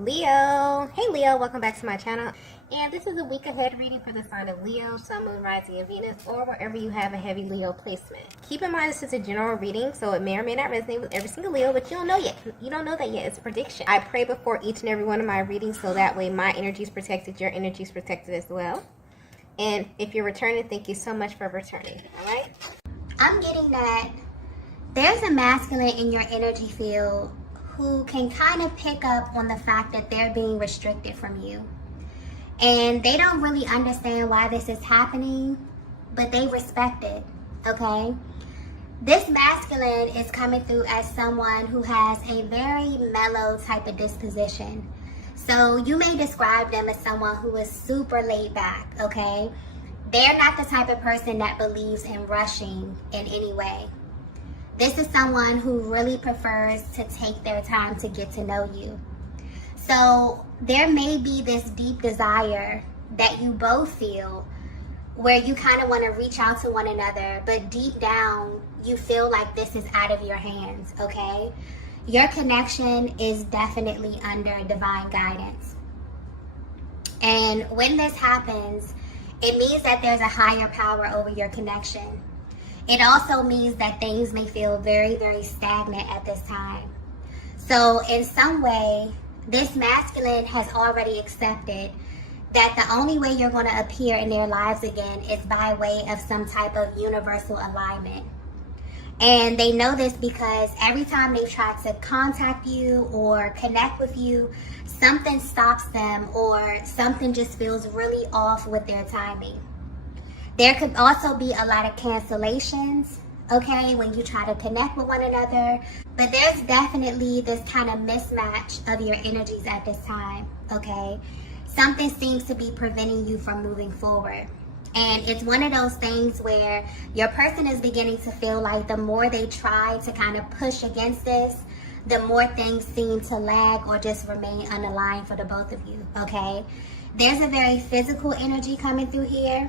Leo. Hey Leo, welcome back to my channel. And this is a week ahead reading for the sign of Leo, Sun, Moon, Rising, and Venus, or wherever you have a heavy Leo placement. Keep in mind this is a general reading, so it may or may not resonate with every single Leo, but you don't know yet. You don't know that yet. It's a prediction. I pray before each and every one of my readings, so that way my energy is protected, your energy is protected as well. And if you're returning, thank you so much for returning. All right? I'm getting that there's a masculine in your energy field who can kind of pick up on the fact that they're being restricted from you. And they don't really understand why this is happening, but they respect it, okay? This masculine is coming through as someone who has a very mellow type of disposition. So you may describe them as someone who is super laid back, okay? They're not the type of person that believes in rushing in any way. This is someone who really prefers to take their time to get to know you. So there may be this deep desire that you both feel where you kind of want to reach out to one another, but deep down you feel like this is out of your hands, okay? Your connection is definitely under divine guidance. And when this happens, it means that there's a higher power over your connection. It also means that things may feel very, very stagnant at this time. So in some way, this masculine has already accepted that the only way you're going to appear in their lives again is by way of some type of universal alignment. And they know this because every time they try to contact you or connect with you, something stops them or something just feels really off with their timing. There could also be a lot of cancellations, okay, when you try to connect with one another. But there's definitely this kind of mismatch of your energies at this time, okay? Something seems to be preventing you from moving forward. And it's one of those things where your person is beginning to feel like the more they try to kind of push against this, the more things seem to lag or just remain unaligned for the both of you, okay? There's a very physical energy coming through here.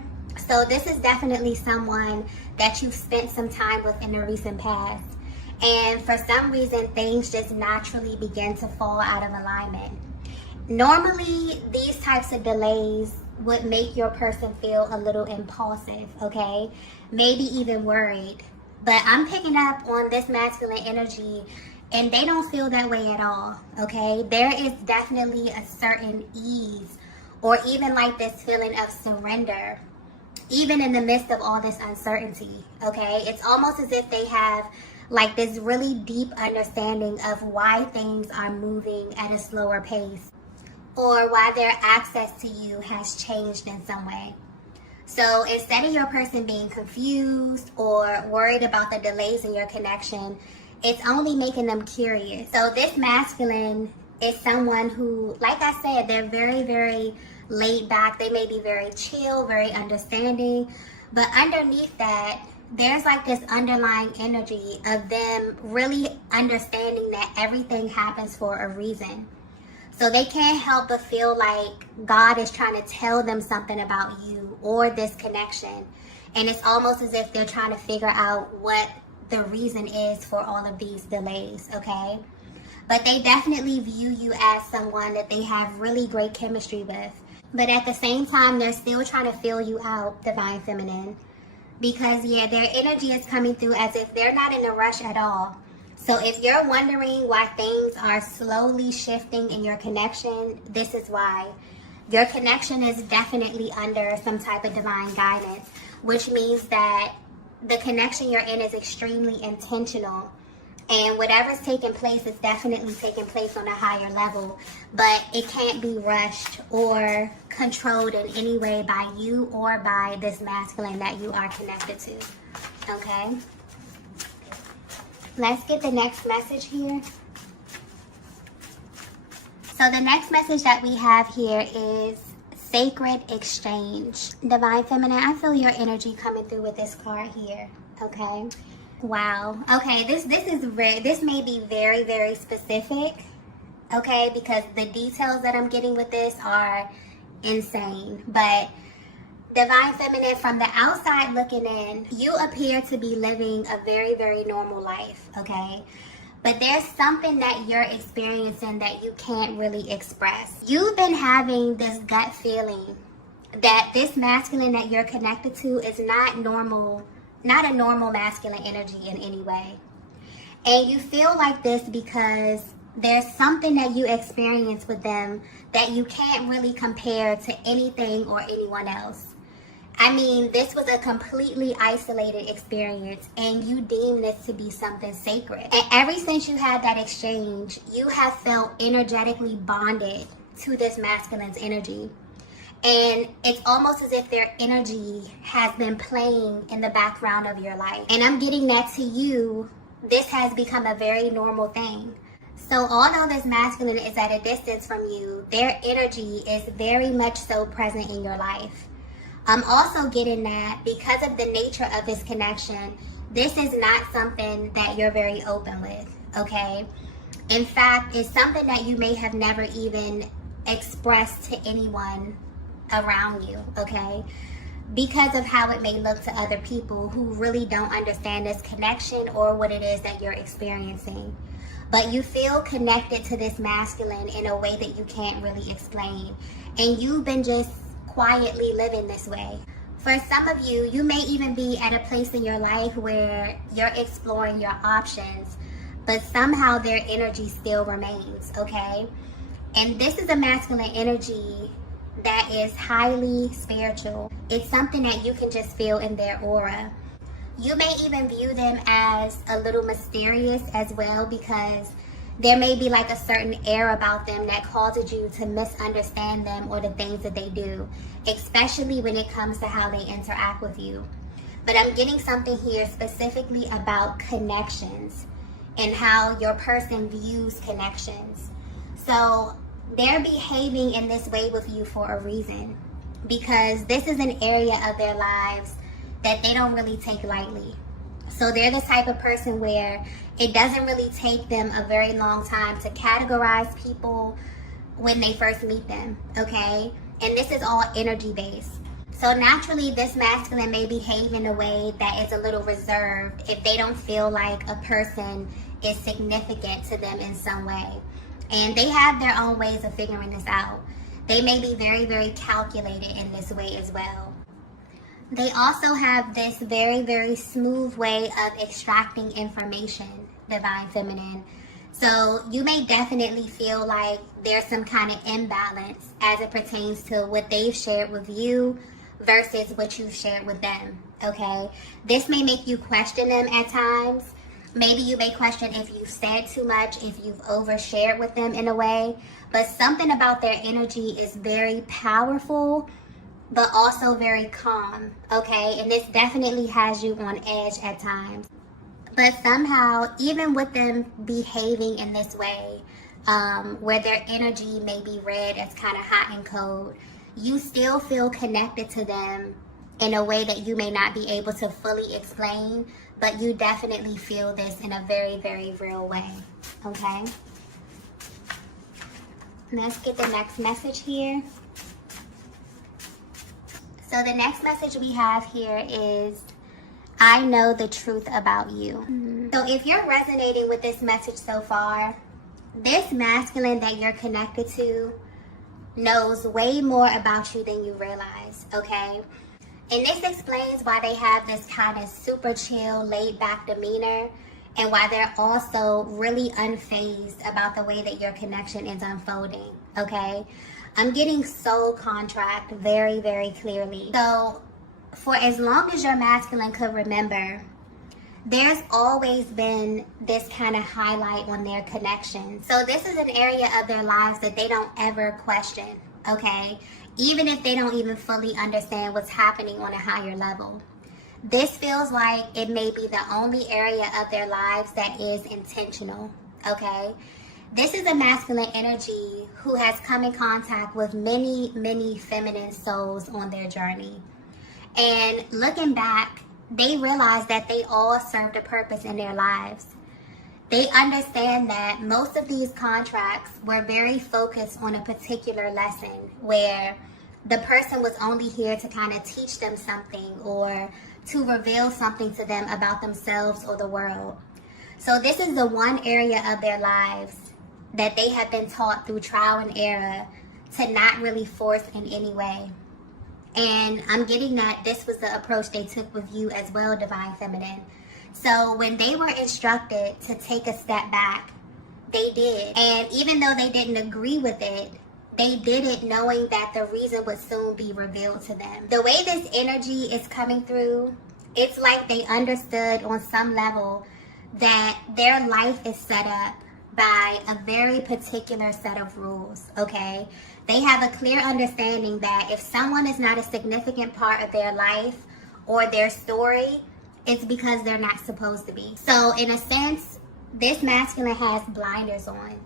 So this is definitely someone that you've spent some time with in the recent past. And for some reason, things just naturally begin to fall out of alignment. Normally, these types of delays would make your person feel a little impulsive, okay? Maybe even worried. But I'm picking up on this masculine energy and they don't feel that way at all, okay? There is definitely a certain ease or even like this feeling of surrender, even in the midst of all this uncertainty, okay? It's almost as if they have like this really deep understanding of why things are moving at a slower pace or why their access to you has changed in some way. So instead of your person being confused or worried about the delays in your connection, it's only making them curious. So this masculine is someone who, like I said, they're very, very laid back. They may be very chill, very understanding, but underneath that, there's like this underlying energy of them really understanding that everything happens for a reason. So they can't help but feel like God is trying to tell them something about you or this connection. And it's almost as if they're trying to figure out what the reason is for all of these delays, okay? But they definitely view you as someone that they have really great chemistry with. But at the same time, they're still trying to feel you out, Divine Feminine. Because, yeah, their energy is coming through as if they're not in a rush at all. So if you're wondering why things are slowly shifting in your connection, this is why. Your connection is definitely under some type of divine guidance, which means that the connection you're in is extremely intentional. And whatever's taking place is definitely taking place on a higher level, but it can't be rushed or controlled in any way by you or by this masculine that you are connected to, okay? Let's get the next message here. So the next message that we have here is Sacred Exchange. Divine Feminine, I feel your energy coming through with this card here, okay? Wow. Okay, this may be very, very specific, okay, because the details that I'm getting with this are insane. But Divine Feminine, from the outside looking in, you appear to be living a very, very normal life, okay? but there's something that you're experiencing that you can't really express. You've been having this gut feeling that this masculine that you're connected to is not normal, not a normal masculine energy in any way. And you feel like this because there's something that you experience with them that you can't really compare to anything or anyone else. I mean, this was a completely isolated experience, and you deem this to be something sacred. And ever since you had that exchange, you have felt energetically bonded to this masculine's energy. And it's almost as if their energy has been playing in the background of your life. And I'm getting that to you, this has become a very normal thing. So although this masculine is at a distance from you, their energy is very much so present in your life. I'm also getting that because of the nature of this connection, this is not something that you're very open with, okay? In fact, it's something that you may have never even expressed to anyone around you, okay? Because of how it may look to other people who really don't understand this connection or what it is that you're experiencing. But you feel connected to this masculine in a way that you can't really explain. And you've been just quietly living this way. For some of you, you may even be at a place in your life where you're exploring your options, but somehow their energy still remains, okay? And this is a masculine energy that is highly spiritual. It's something that you can just feel in their aura. You may even view them as a little mysterious as well, because there may be like a certain air about them that causes you to misunderstand them or the things that they do, especially when it comes to how they interact with you. But I'm getting something here specifically about connections and how your person views connections. So they're behaving in this way with you for a reason, because this is an area of their lives that they don't really take lightly. So they're the type of person where it doesn't really take them a very long time to categorize people when they first meet them, okay? And this is all energy based. So naturally, this masculine may behave in a way that is a little reserved if they don't feel like a person is significant to them in some way. And they have their own ways of figuring this out. They may be very, very calculated in this way as well. They also have this very, very smooth way of extracting information, Divine Feminine. So you may definitely feel like there's some kind of imbalance as it pertains to what they've shared with you versus what you've shared with them, okay? This may make you question them at times. Maybe you may question if you've said too much, if you've overshared with them in a way. But something about their energy is very powerful, but also very calm, okay? And this definitely has you on edge at times. But somehow, even with them behaving in this way, where their energy may be read as kind of hot and cold, you still feel connected to them in a way that you may not be able to fully explain, but you definitely feel this in a very, very real way, okay? Let's get the next message here. So the next message we have here is, I know the truth about you. So if you're resonating with this message so far, this masculine that you're connected to knows way more about you than you realize, okay? And this explains why they have this kind of super chill, laid back demeanor, and why they're also really unfazed about the way that your connection is unfolding, okay? I'm getting soul contract very, very clearly. So for as long as your masculine could remember, there's always been this kind of highlight on their connection. So this is an area of their lives that they don't ever question, okay? Even if they don't even fully understand what's happening on a higher level. This feels like it may be the only area of their lives that is intentional, okay? This is a masculine energy who has come in contact with many, many feminine souls on their journey. And looking back, they realize that they all served a purpose in their lives. They understand that most of these contracts were very focused on a particular lesson where the person was only here to kind of teach them something or to reveal something to them about themselves or the world. So this is the one area of their lives that they have been taught through trial and error to not really force in any way. And I'm getting that this was the approach they took with you as well, Divine Feminine. So when they were instructed to take a step back, they did. And even though they didn't agree with it, they did it knowing that the reason would soon be revealed to them. The way this energy is coming through, it's like they understood on some level that their life is set up by a very particular set of rules, okay? They have a clear understanding that if someone is not a significant part of their life or their story, it's because they're not supposed to be. So in a sense, this masculine has blinders on.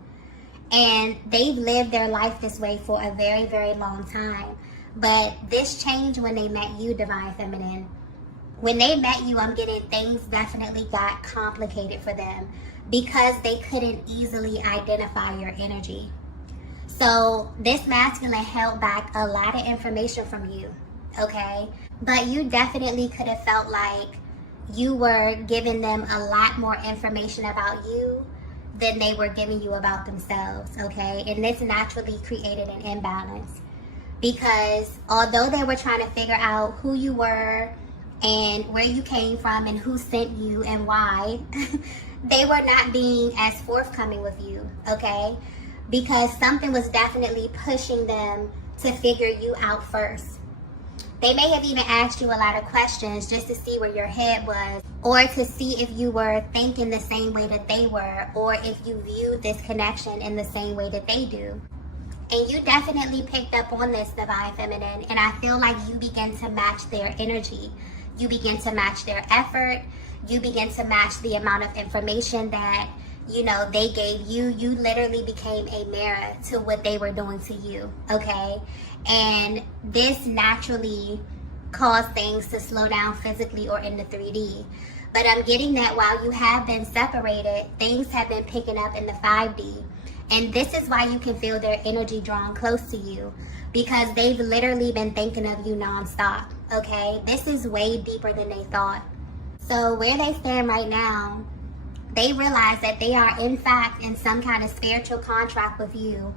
And they've lived their life this way for a very, very long time. But this changed when they met you, Divine Feminine. When they met you, I'm getting things definitely got complicated for them because they couldn't easily identify your energy. So this masculine held back a lot of information from you, okay? But you definitely could have felt like you were giving them a lot more information about you than they were giving you about themselves, okay? And this naturally created an imbalance because although they were trying to figure out who you were and where you came from and who sent you and why, they were not being as forthcoming with you, okay? Because something was definitely pushing them to figure you out first. They may have even asked you a lot of questions just to see where your head was, or to see if you were thinking the same way that they were, or if you viewed this connection in the same way that they do. And you definitely picked up on this, Divine Feminine, and I feel like you begin to match their energy. You begin to match their effort. You begin to match the amount of information that, you know, they gave you. You literally became a mirror to what they were doing to you, okay? And this naturally caused things to slow down physically or in the 3D. But I'm getting that while you have been separated, things have been picking up in the 5D. And this is why you can feel their energy drawn close to you, because they've literally been thinking of you nonstop, okay? This is way deeper than they thought. So where they stand right now, they realize that they are in fact in some kind of spiritual contract with you,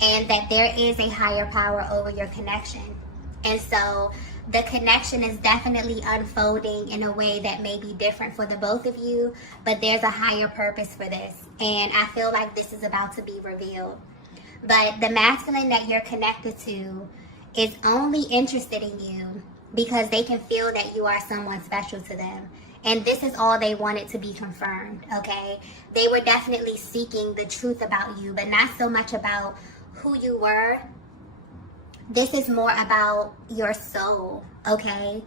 and that there is a higher power over your connection. And so the connection is definitely unfolding in a way that may be different for the both of you, but there's a higher purpose for this. And I feel like this is about to be revealed. But the masculine that you're connected to is only interested in you because they can feel that you are someone special to them. And this is all they wanted to be confirmed, okay? They were definitely seeking the truth about you, but not so much about who you were. This is more about your soul, okay?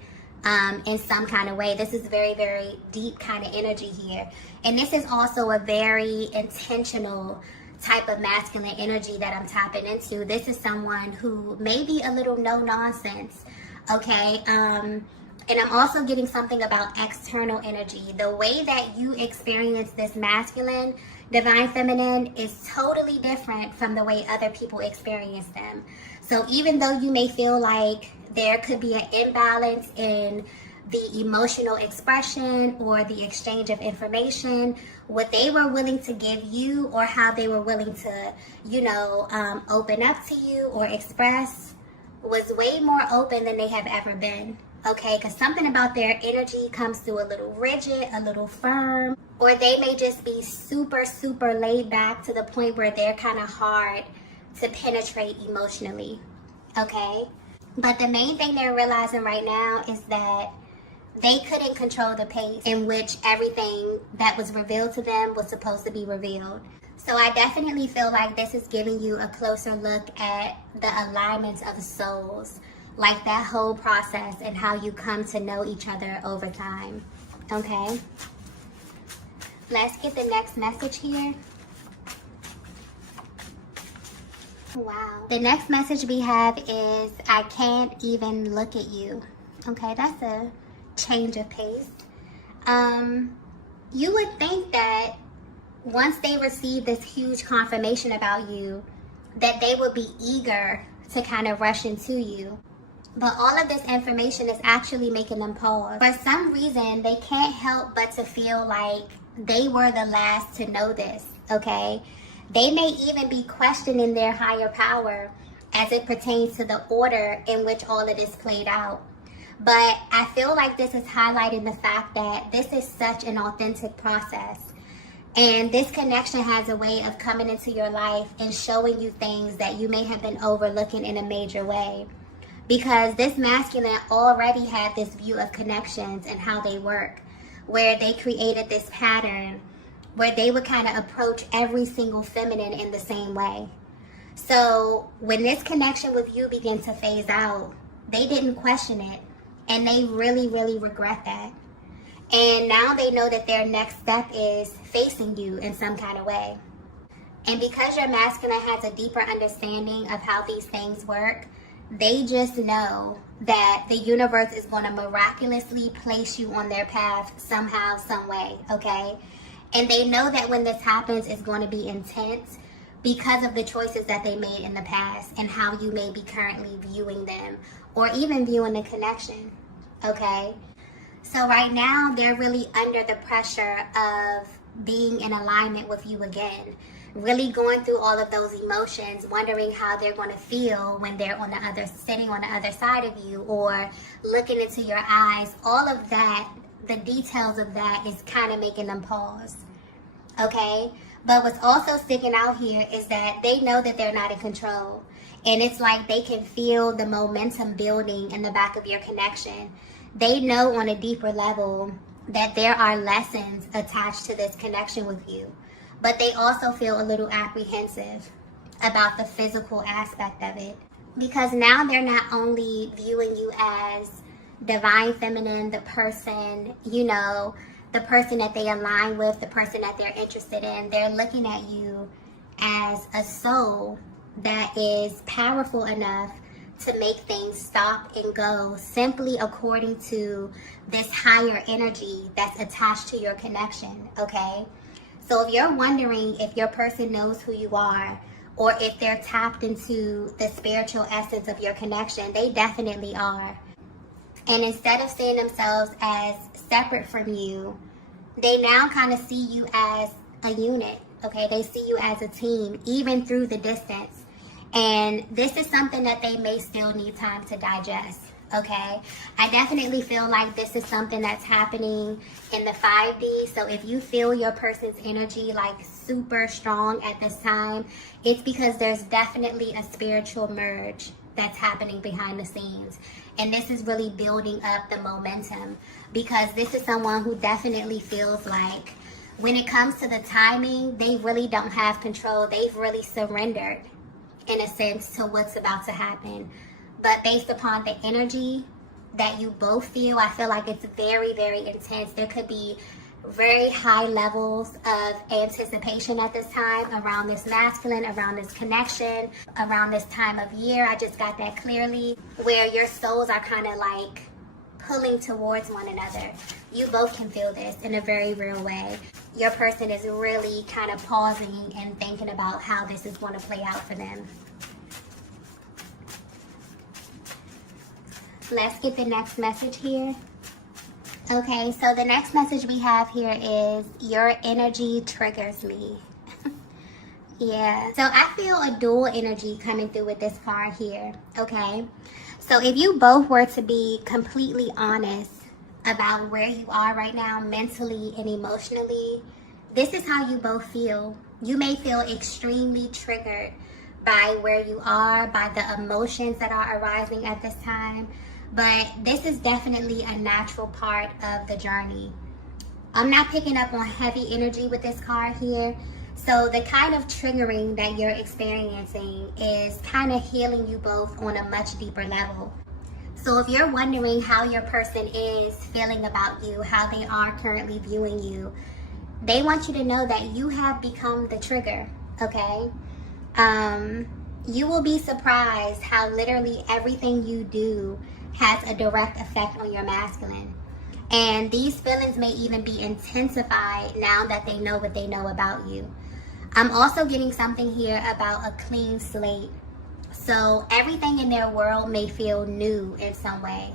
In some kind of way. This is very, very deep kind of energy here. And this is also a very intentional type of masculine energy that I'm tapping into. This is someone who may be a little no nonsense, okay? And I'm also getting something about external energy. The way that you experience this masculine, Divine Feminine, is totally different from the way other people experience them. So even though you may feel like there could be an imbalance in the emotional expression or the exchange of information, what they were willing to give you or how they were willing to, you know, open up to you or express was way more open than they have ever been. Okay, because something about their energy comes through a little rigid, a little firm, or they may just be super, super laid back to the point where they're kind of hard to penetrate emotionally, okay? But the main thing they're realizing right now is that they couldn't control the pace in which everything that was revealed to them was supposed to be revealed. So I definitely feel like this is giving you a closer look at the alignments of souls, like that whole process and how you come to know each other over time, okay? Let's get the next message here. Wow. The next message we have is, I can't even look at you. Okay, that's a change of pace. You would think that once they receive this huge confirmation about you, that they would be eager to kind of rush into you. But all of this information is actually making them pause. For some reason, they can't help but to feel like they were the last to know this, okay? They may even be questioning their higher power as it pertains to the order in which all of this played out. But I feel like this is highlighting the fact that this is such an authentic process. And this connection has a way of coming into your life and showing you things that you may have been overlooking in a major way. Because this masculine already had this view of connections and how they work, where they created this pattern where they would kind of approach every single feminine in the same way. So when this connection with you began to phase out, they didn't question it. And they really, really regret that. And now they know that their next step is facing you in some kind of way. And because your masculine has a deeper understanding of how these things work, they just know that the universe is going to miraculously place you on their path somehow, some way, okay? And they know that when this happens, it's going to be intense because of the choices that they made in the past and how you may be currently viewing them or even viewing the connection, okay? So right now, they're really under the pressure of being in alignment with you again, really going through all of those emotions, wondering how they're going to feel when they're sitting on the other side of you or looking into your eyes. All of that, the details of that is kind of making them pause, okay? But what's also sticking out here is that they know that they're not in control. And it's like they can feel the momentum building in the back of your connection. They know on a deeper level that there are lessons attached to this connection with you. But they also feel a little apprehensive about the physical aspect of it. Because now they're not only viewing you as divine feminine, the person, the person that they align with, the person that they're interested in. They're looking at you as a soul that is powerful enough to make things stop and go simply according to this higher energy that's attached to your connection, okay? So if you're wondering if your person knows who you are or if they're tapped into the spiritual essence of your connection, they definitely are. And instead of seeing themselves as separate from you, they now kind of see you as a unit, okay? They see you as a team, even through the distance. And this is something that they may still need time to digest, okay? I definitely feel like this is something that's happening in the 5D. So if you feel your person's energy like super strong at this time, it's because there's definitely a spiritual merge that's happening behind the scenes. And this is really building up the momentum because this is someone who definitely feels like when it comes to the timing, they really don't have control. They've really surrendered, in a sense, to what's about to happen. But based upon the energy that you both feel, I feel like it's very, very intense. There could be very high levels of anticipation at this time around this masculine, around this connection, around this time of year. I just got that clearly, where your souls are kind of like pulling towards one another. You both can feel this in a very real way. Your person is really kind of pausing and thinking about how this is going to play out for them. Let's get the next message here. Okay, so the next message we have here is, your energy triggers me. Yeah, so I feel a dual energy coming through with this card here, okay? So if you both were to be completely honest about where you are right now, mentally and emotionally, this is how you both feel. You may feel extremely triggered by where you are, by the emotions that are arising at this time. But this is definitely a natural part of the journey. I'm not picking up on heavy energy with this card here. So the kind of triggering that you're experiencing is kind of healing you both on a much deeper level. So if you're wondering how your person is feeling about you, how they are currently viewing you, they want you to know that you have become the trigger, okay? You will be surprised how literally everything you do has a direct effect on your masculine. And these feelings may even be intensified now that they know what they know about you. I'm also getting something here about a clean slate. So everything in their world may feel new in some way.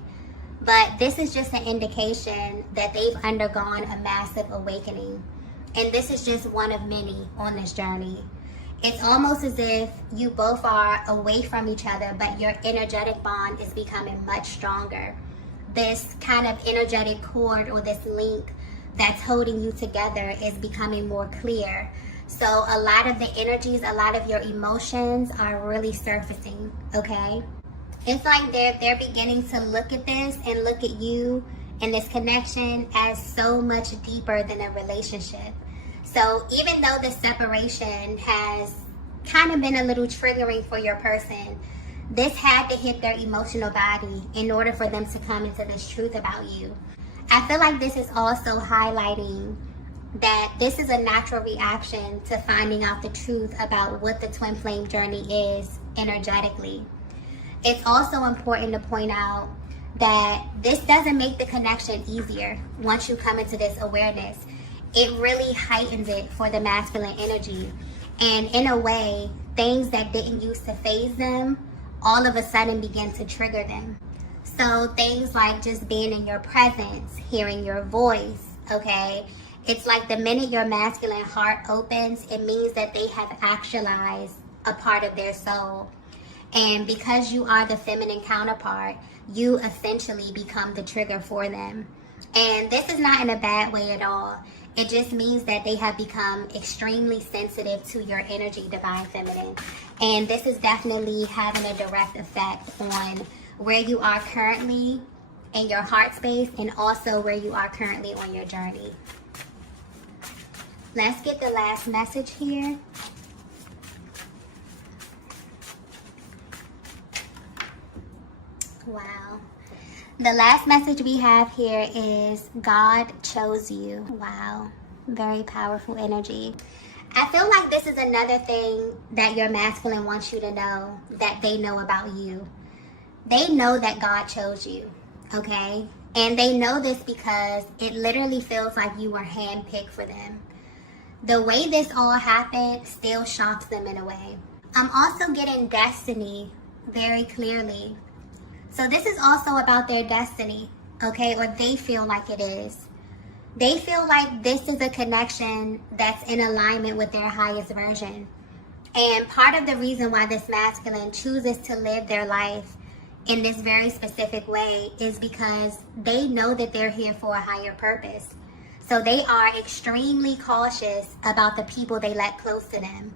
But this is just an indication that they've undergone a massive awakening. and this is just one of many on this journey. It's almost as if you both are away from each other, but your energetic bond is becoming much stronger. This kind of energetic cord or this link that's holding you together is becoming more clear. So a lot of the energies, a lot of your emotions are really surfacing, okay? It's like they're beginning to look at this and look at you and this connection as so much deeper than a relationship. So even though the separation has kind of been a little triggering for your person, this had to hit their emotional body in order for them to come into this truth about you. I feel like this is also highlighting that this is a natural reaction to finding out the truth about what the twin flame journey is energetically. It's also important to point out that this doesn't make the connection easier once you come into this awareness. It really heightens it for the masculine energy. And in a way, things that didn't used to faze them, all of a sudden begin to trigger them. So things like just being in your presence, hearing your voice, okay? It's like the minute your masculine heart opens, it means that they have actualized a part of their soul. And because you are the feminine counterpart, you essentially become the trigger for them. And this is not in a bad way at all. It just means that they have become extremely sensitive to your energy, divine feminine. And this is definitely having a direct effect on where you are currently in your heart space and also where you are currently on your journey. Let's get the last message here. Wow. The last message we have here is God chose you. Wow. Very powerful energy. I feel like this is another thing that your masculine wants you to know that they know about you. They know that God chose you, okay? And they know this because it literally feels like you were handpicked for them. The way this all happened still shocks them in a way. I'm also getting destiny very clearly. So this is also about their destiny, okay? Or they feel like it is. They feel like this is a connection that's in alignment with their highest version. And part of the reason why this masculine chooses to live their life in this very specific way is because they know that they're here for a higher purpose. So they are extremely cautious about the people they let close to them.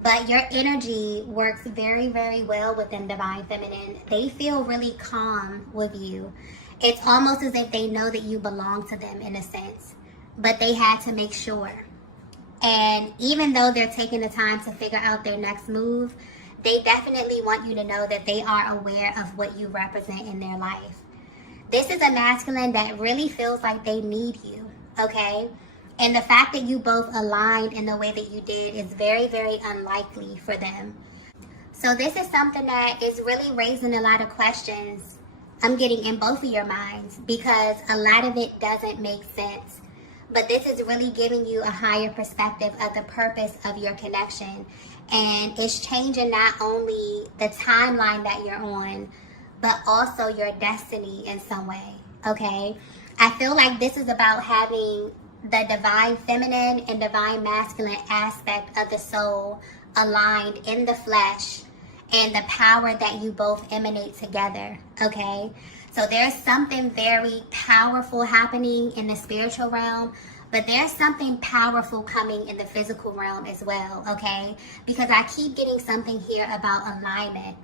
But your energy works very, very well within divine feminine. They feel really calm with you. It's almost as if they know that you belong to them in a sense, but they had to make sure. And even though they're taking the time to figure out their next move, they definitely want you to know that they are aware of what you represent in their life. This is a masculine that really feels like they need you, okay? And the fact that you both aligned in the way that you did is very, very unlikely for them. So this is something that is really raising a lot of questions I'm getting in both of your minds, because a lot of it doesn't make sense. But this is really giving you a higher perspective of the purpose of your connection. And it's changing not only the timeline that you're on, but also your destiny in some way, okay? I feel like this is about having the divine feminine and divine masculine aspect of the soul aligned in the flesh and the power that you both emanate together, okay? So there's something very powerful happening in the spiritual realm, but there's something powerful coming in the physical realm as well, okay? Because I keep getting something here about alignment.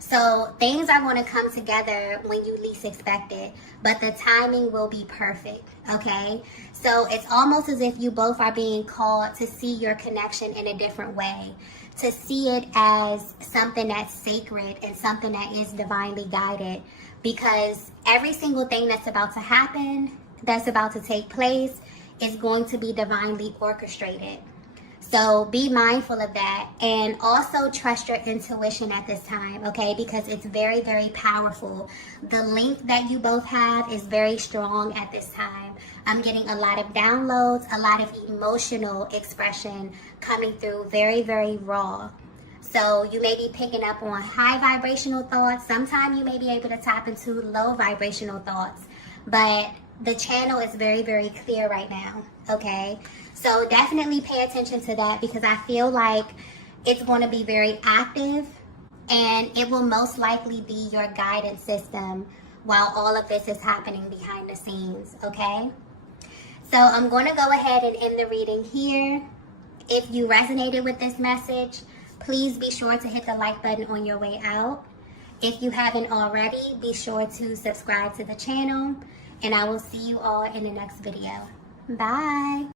So things are going to come together when you least expect it, but the timing will be perfect, okay? So it's almost as if you both are being called to see your connection in a different way, to see it as something that's sacred and something that is divinely guided, because every single thing that's about to happen, that's about to take place, is going to be divinely orchestrated. So be mindful of that, and also trust your intuition at this time, okay? Because it's very, very powerful. The link that you both have is very strong at this time. I'm getting a lot of downloads, a lot of emotional expression coming through, very, very raw. So you may be picking up on high vibrational thoughts. Sometimes you may be able to tap into low vibrational thoughts. But the channel is very, very clear right now, okay? So definitely pay attention to that, because I feel like it's going to be very active, and it will most likely be your guidance system while all of this is happening behind the scenes, okay? So I'm going to go ahead and end the reading here. If you resonated with this message, please be sure to hit the like button on your way out. If you haven't already, be sure to subscribe to the channel, and I will see you all in the next video. Bye.